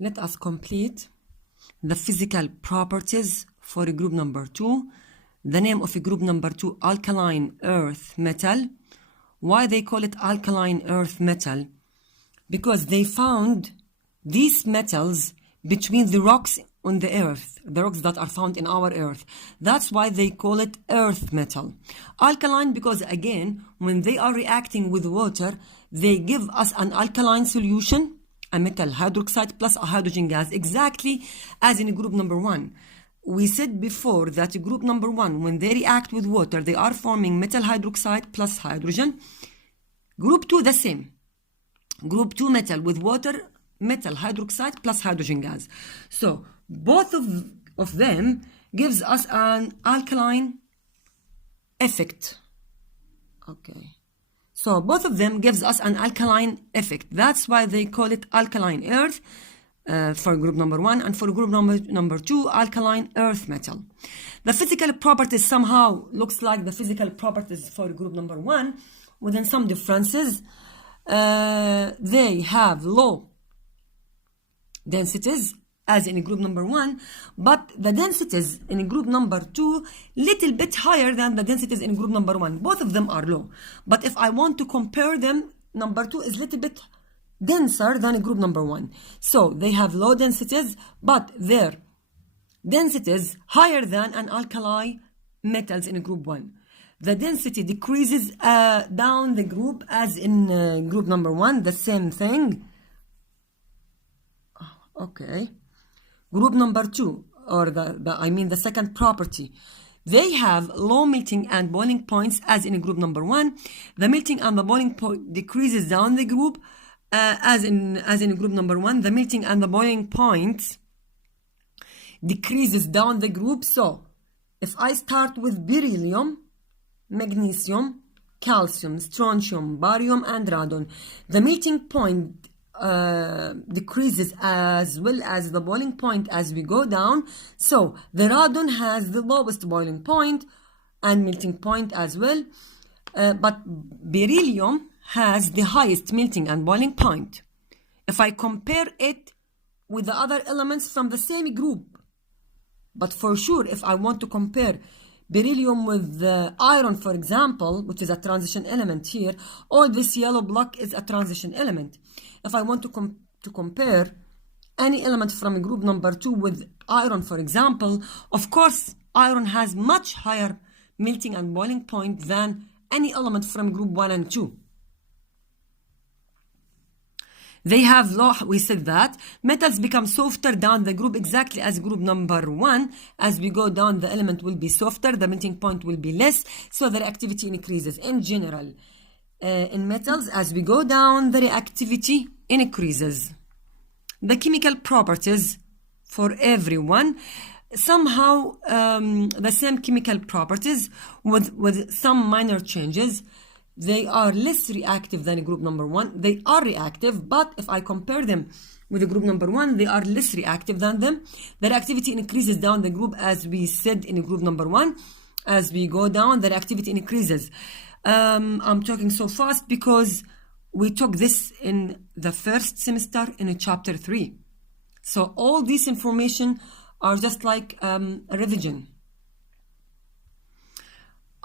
Let us complete the physical properties for group number 2. The name of group number 2, alkaline earth metal. Why they call it alkaline earth metal? Because they found these metals between the rocks on the earth, the rocks that are found in our earth. That's why they call it earth metal. Alkaline because, again, when they are reacting with water, they give us an alkaline solution, a metal hydroxide plus a hydrogen gas, exactly as in group number 1. We said before that group number 1, when they react with water, they are forming metal hydroxide plus hydrogen. Group 2, the same. Group 2 metal with water, metal hydroxide plus hydrogen gas. So both of them gives us an alkaline effect. Okay. So both of them gives us an alkaline effect. That's why they call it alkaline earth for group number 1, and for group number 2, alkaline earth metal. The physical properties somehow looks like the physical properties for group number 1, within some differences. They have low densities as in group number 1, but the densities in group number 2 little bit higher than the densities in group number 1. Both of them are low, but if I want to compare them, number 2 is little bit denser than group number 1. So they have low densities, but their densities higher than an alkali metals in group 1. The density decreases down the group as in group number 1, the same thing. Okay. Group number 2, or the second property, they have low melting and boiling points as in group number 1. The melting and the boiling point decreases down the group as in group number 1. The melting and the boiling points decreases down the group. So if I start with beryllium, magnesium, calcium, strontium, barium, and radon, the melting point decreases as well as the boiling point as we go down. So the radon has the lowest boiling point and melting point as well, but beryllium has the highest melting and boiling point if I compare it with the other elements from the same group. But for sure, if I want to compare beryllium with iron, for example, which is a transition element here, or this yellow block is a transition element. If I want to compare any element from group number 2 with iron, for example, of course, iron has much higher melting and boiling point than any element from group 1 and 2. They have low, we said that. Metals become softer down the group exactly as group number 1. As we go down, the element will be softer, the melting point will be less, so the reactivity increases. In general, in metals, as we go down, the reactivity increases. The chemical properties for everyone, somehow the same chemical properties with some minor changes. They are less reactive than group number 1. They are reactive, but if I compare them with the group number 1, they are less reactive than them. The reactivity increases down the group, as we said in group number 1. As we go down, the reactivity increases. I'm talking so fast because we took this in the first semester in chapter 3. So all this information are just like a revision.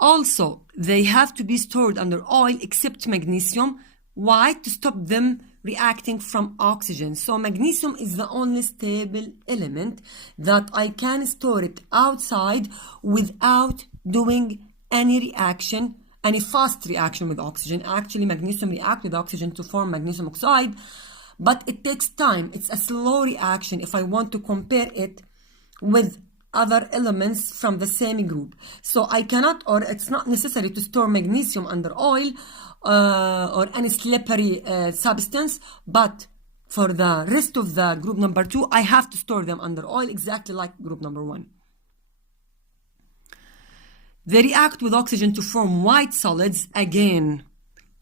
Also, they have to be stored under oil except magnesium. Why? To stop them reacting from oxygen. So magnesium is the only stable element that I can store it outside without doing any reaction, any fast reaction with oxygen. Actually, magnesium reacts with oxygen to form magnesium oxide, but it takes time. It's a slow reaction if I want to compare it with other elements from the same group. So I cannot, or it's not necessary to store magnesium under oil or any slippery substance, but for the rest of the group number 2, I have to store them under oil exactly like group number 1. They react with oxygen to form white solids. Again,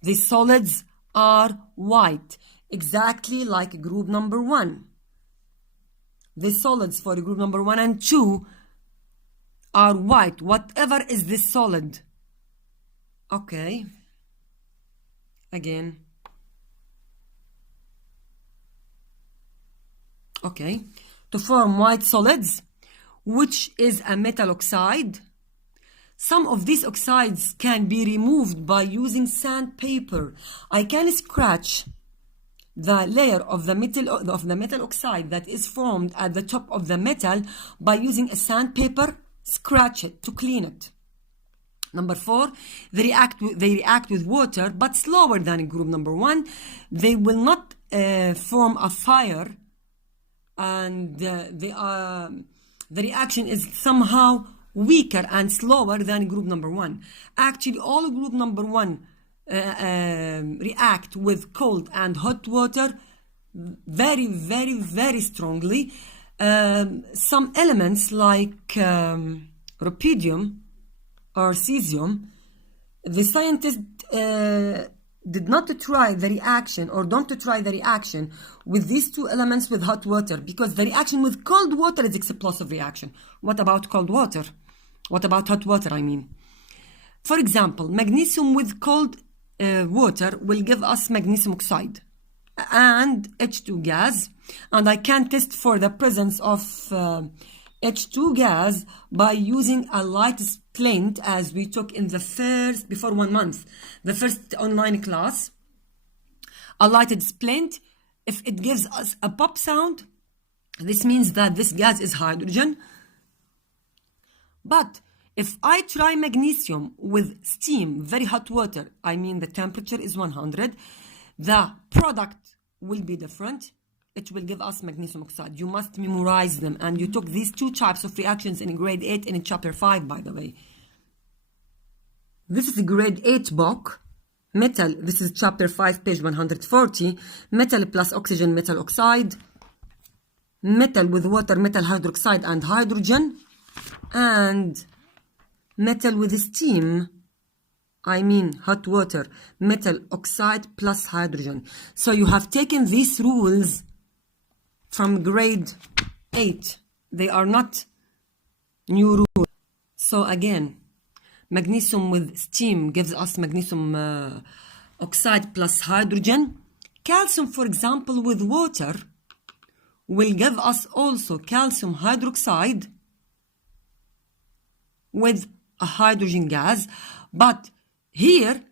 these solids are white, exactly like group number 1. The solids for group number 1 and 2 are white, whatever is this solid. Okay. Again. okay, to form white solids, which is a metal oxide. Some of these oxides can be removed by using sandpaper. I can scratch the layer of the metal oxide that is formed at the top of the metal by using a sandpaper, scratch it to clean it. Number 4, they react with water, but slower than in group number 1. They will not form a fire, and the reaction is somehow weaker and slower than group number 1. Actually, all group number 1 react with cold and hot water very, very, very strongly. Some elements like rubidium or cesium, the scientists did not try the reaction, or don't try the reaction with these two elements with hot water, because the reaction with cold water is explosive reaction. What about cold water? What about hot water, I mean? For example, magnesium with cold water will give us magnesium oxide and H2 gas, and I can test for the presence of H2 gas by using a light splint, as we took in the before 1 month, the first online class. A lighted splint, if it gives us a pop sound, this means that this gas is hydrogen. But if I try magnesium with steam, very hot water, I mean the temperature is 100, the product will be different. It will give us magnesium oxide. You must memorize them. And you took these two types of reactions in grade 8 and in chapter 5, by the way. This is a grade 8 book. Metal, this is chapter 5, page 140. Metal plus oxygen, metal oxide. Metal with water, metal hydroxide and hydrogen. And metal with steam, I mean hot water, metal oxide plus hydrogen. So you have taken these rules from grade 8. They are not new rules. So again, magnesium with steam gives us magnesium oxide plus hydrogen. Calcium, for example, with water will give us also calcium hydroxide with a hydrogen gas. But here,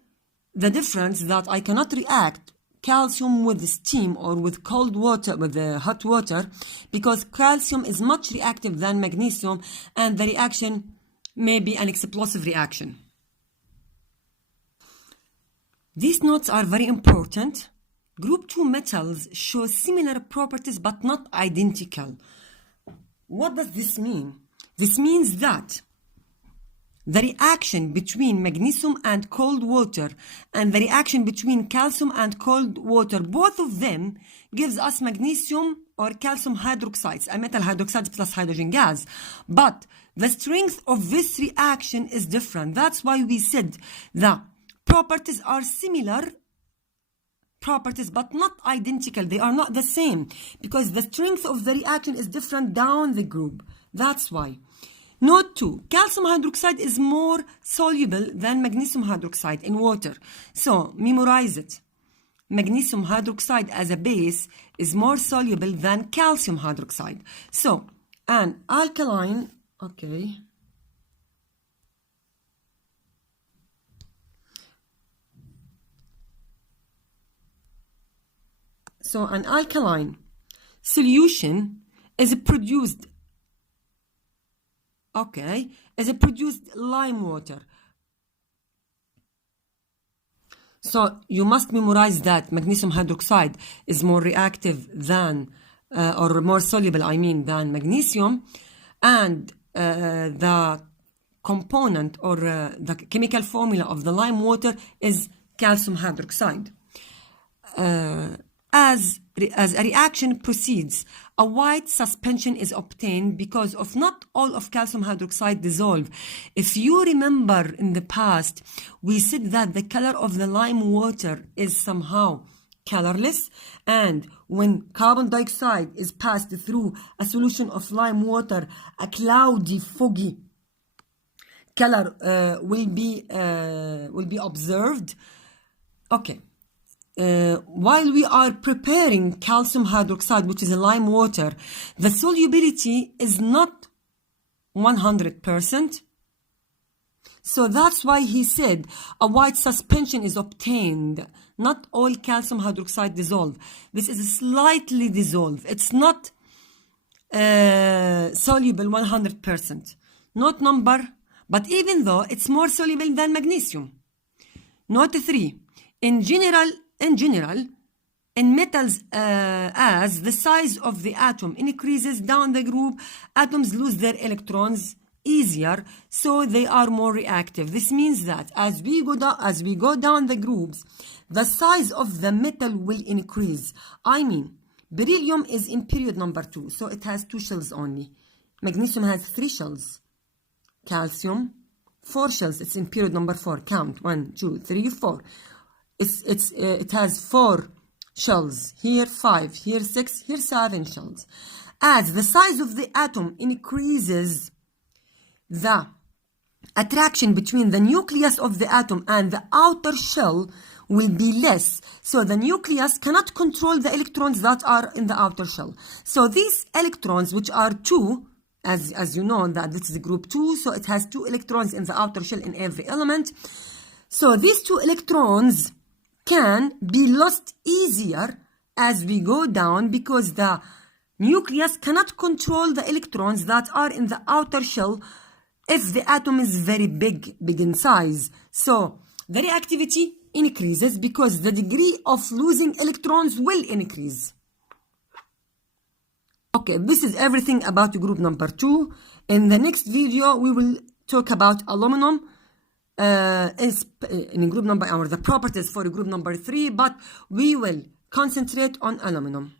the difference that I cannot react calcium with steam or with cold water, with the hot water, because calcium is much reactive than magnesium, and the reaction may be an explosive reaction. These notes are very important. Group 2 metals show similar properties but not identical. What does this mean? This means that the reaction between magnesium and cold water and the reaction between calcium and cold water, both of them gives us magnesium or calcium hydroxides, a metal hydroxide plus hydrogen gas. But the strength of this reaction is different. That's why we said the properties are similar properties but not identical. They are not the same because the strength of the reaction is different down the group. That's why. Note 2, calcium hydroxide is more soluble than magnesium hydroxide in water. So, memorize it. Magnesium hydroxide as a base is more soluble than calcium hydroxide. So, an alkaline, okay. So, an alkaline solution is produced lime water. So you must memorize that magnesium hydroxide is more reactive than, or more soluble, I mean, than magnesium, and the component or the chemical formula of the lime water is calcium hydroxide. As a reaction proceeds, a white suspension is obtained because of not all of calcium hydroxide dissolve. If you remember in the past, we said that the color of the lime water is somehow colorless, and when carbon dioxide is passed through a solution of lime water, a cloudy, foggy color will be observed. Okay. while we are preparing calcium hydroxide, which is a lime water, the solubility is not 100%. So that's why he said a white suspension is obtained. Not all calcium hydroxide dissolve. This is slightly dissolved. It's not soluble 100%. Not number, but even though it's more soluble than magnesium. Note 3. In general, in metals, as the size of the atom increases down the group, atoms lose their electrons easier, so they are more reactive. This means that as we go down the groups, the size of the metal will increase. I mean, beryllium is in period number 2, so it has 2 shells only. Magnesium has 3 shells. Calcium, 4 shells. It's in period number 4. Count 1, 2, 3, 4. It has 4 shells. Here 5, here 6, here 7 shells. As the size of the atom increases, the attraction between the nucleus of the atom and the outer shell will be less. So the nucleus cannot control the electrons that are in the outer shell. So these electrons, which are 2, as you know, that this is group 2, so it has 2 electrons in the outer shell in every element. So these 2 electrons can be lost easier as we go down because the nucleus cannot control the electrons that are in the outer shell if the atom is very big in size. So the reactivity increases because the degree of losing electrons will increase. Okay, this is everything about group number 2. In the next video, we will talk about aluminum in group number, or the properties for group number 3, but we will concentrate on aluminum.